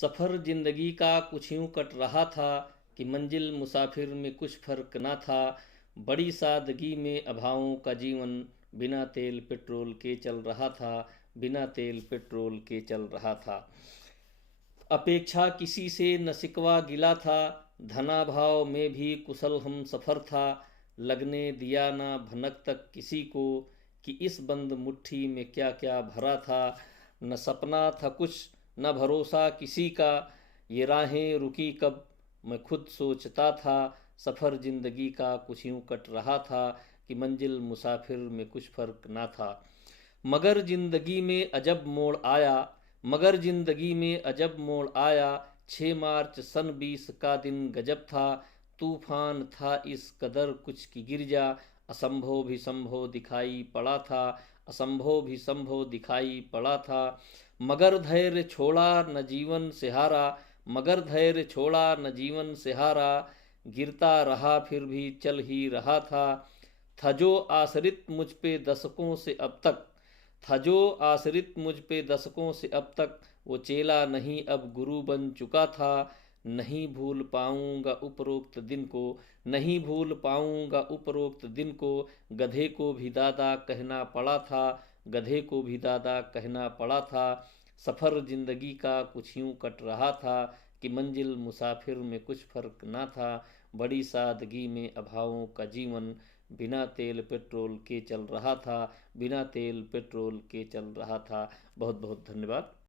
सफ़र जिंदगी का कुछ यूं कट रहा था कि मंजिल मुसाफिर में कुछ फर्क ना था। बड़ी सादगी में अभावों का जीवन बिना तेल पेट्रोल के चल रहा था। बिना तेल पेट्रोल के चल रहा था। अपेक्षा किसी से न सिकवा गिला था। धनाभाव में भी कुशल हम सफ़र था। लगने दिया ना भनक तक किसी को कि इस बंद मुट्ठी में क्या क्या भरा था। न सपना था कुछ न भरोसा किसी का। ये राहें रुकी कब मैं खुद सोचता था। सफ़र जिंदगी का कुछ यूं कट रहा था कि मंजिल मुसाफिर में कुछ फ़र्क ना था। मगर जिंदगी में अजब मोड़ आया। मगर जिंदगी में अजब मोड़ आया। 6 मार्च सन 20 का दिन गजब था। तूफान था इस कदर कुछ की गिरजा। असंभव भी संभव दिखाई पड़ा था। असंभव भी संभव दिखाई पड़ा था। मगर धैर्य छोड़ा न जीवन से हारा। मगर धैर्य छोड़ा न जीवन से हारा। गिरता रहा फिर भी चल ही रहा था जो आश्रित मुझ पे दशकों से अब तक। था जो आश्रित मुझ पे दशकों से अब तक। वो चेला नहीं अब गुरु बन चुका था। नहीं भूल पाऊंगा उपरोक्त दिन को। नहीं भूल पाऊंगा उपरोक्त दिन को। गधे को भी दादा कहना पड़ा था। गधे को भी दादा कहना पड़ा था। सफ़र जिंदगी का कुछ यूं कट रहा था कि मंजिल मुसाफिर में कुछ फ़र्क ना था। बड़ी सादगी में अभावों का जीवन बिना तेल पेट्रोल के चल रहा था। बिना तेल पेट्रोल के चल रहा था। बहुत बहुत धन्यवाद।